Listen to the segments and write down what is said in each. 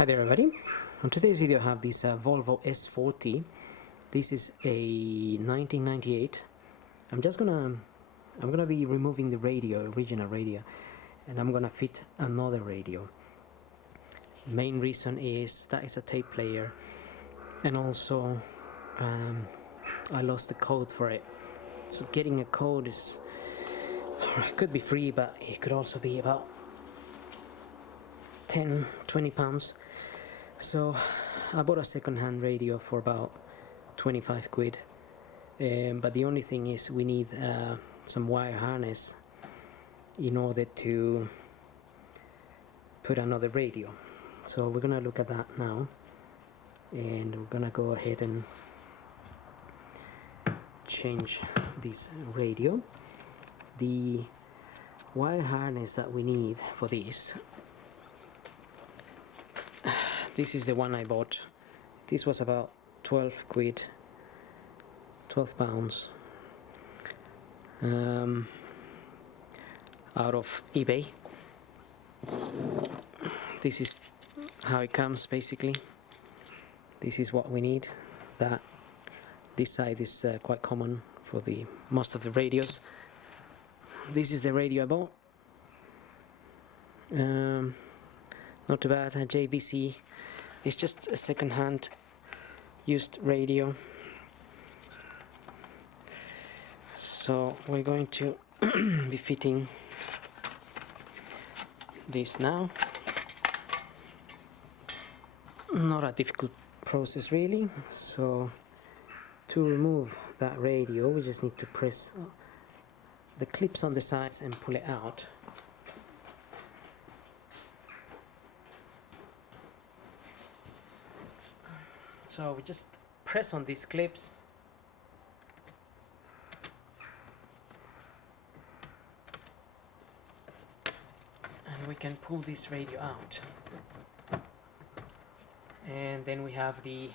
Hi there everybody. On today's video I have this Volvo S40. This is a 1998. I'm gonna be removing the radio, original radio, and I'm gonna fit another radio. Main reason is that it's a tape player, and also I lost the code for it. So getting a code could be free, but it could also be about 10-20 pounds. So I bought a second-hand radio for about 25 quid, but the only thing is we need some wire harness in order to put another radio. So we're gonna look at that now, and we're gonna go ahead and change this radio. The wire harness that we need for this is the one I bought. This was about 12 quid, 12 pounds, out of eBay. This is how it comes basically. This is what we need. This side is quite common for most of the radios. This is the radio I bought. Not too bad. A JVC. It's just a second-hand used radio. So we're going to be fitting this now. Not a difficult process really. So to remove that radio, we just need to press the clips on the sides and pull it out. So we just press on these clips and we can pull this radio out, and then we have the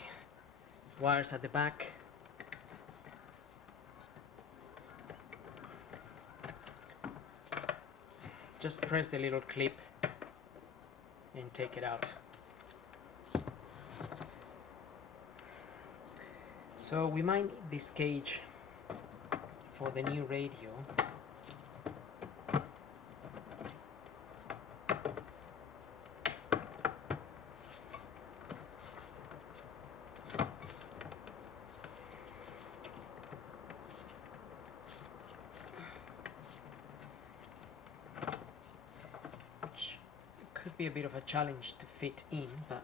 wires at the back. Just press the little clip and take it out. So we might need this cage for the new radio. Which could be a bit of a challenge to fit in, but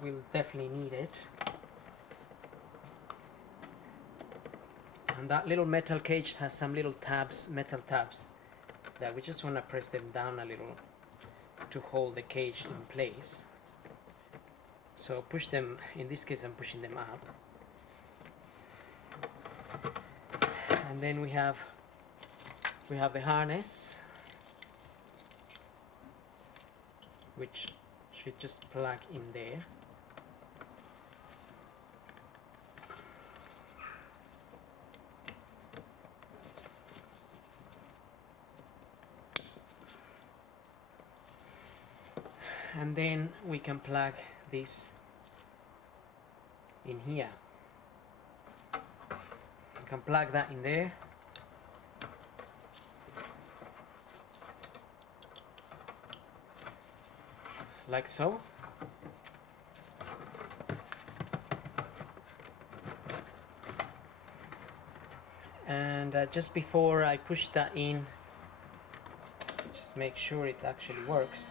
we'll definitely need it. And that little metal cage has some little tabs, metal tabs, that we just want to press them down a little to hold the cage in place. So push them, in this case I'm pushing them up. And then we have the harness, which should just plug in there. And then we can plug this in here. You can plug that in there. Like so. And just before I push that in, just make sure it actually works.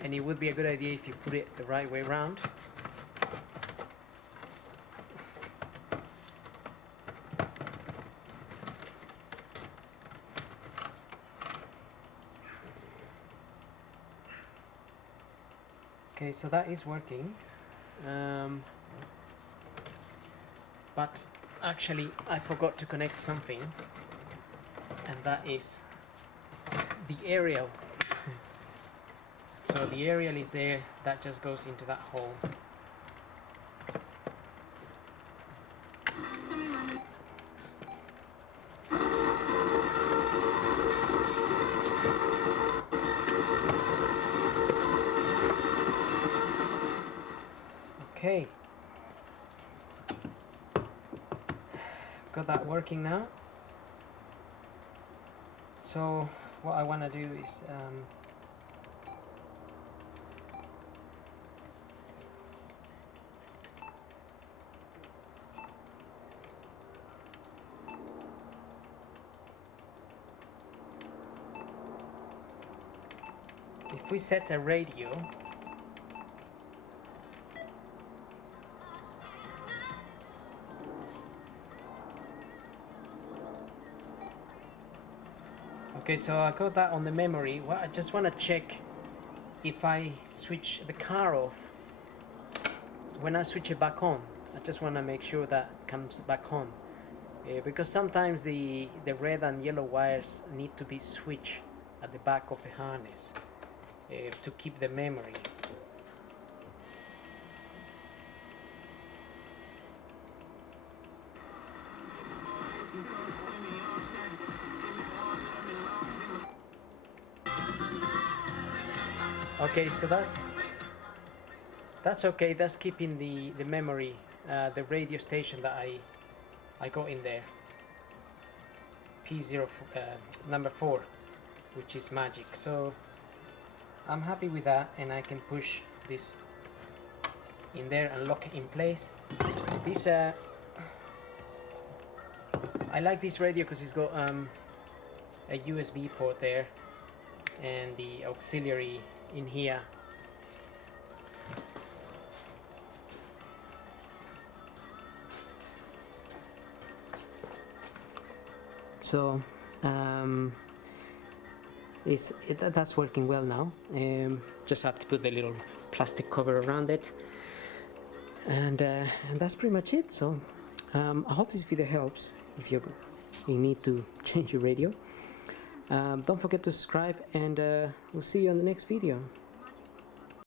And it would be a good idea if you put it the right way around. Okay, so that is working, but actually I forgot to connect something, and that is the aerial. So the aerial is there, that just goes into that hole. Okay, got that working now. So what I want to do is if we set a radio, okay, so I got that on the memory. Well, I just want to check if I switch the car off, when I switch it back on, I just want to make sure that comes back on, because sometimes the red and yellow wires need to be switched at the back of the harness to keep the memory. Okay, so that's okay. That's keeping the memory, the radio station that I got in there, P0 number 4, which is magic. So I'm happy with that, and I can push this in there and lock it in place. This I like this radio because it's got a USB port there and the auxiliary in here. So that's working well now. Just have to put the little plastic cover around it, and that's pretty much it. So I hope this video helps if you need to change your radio. Don't forget to subscribe, and we'll see you on the next video.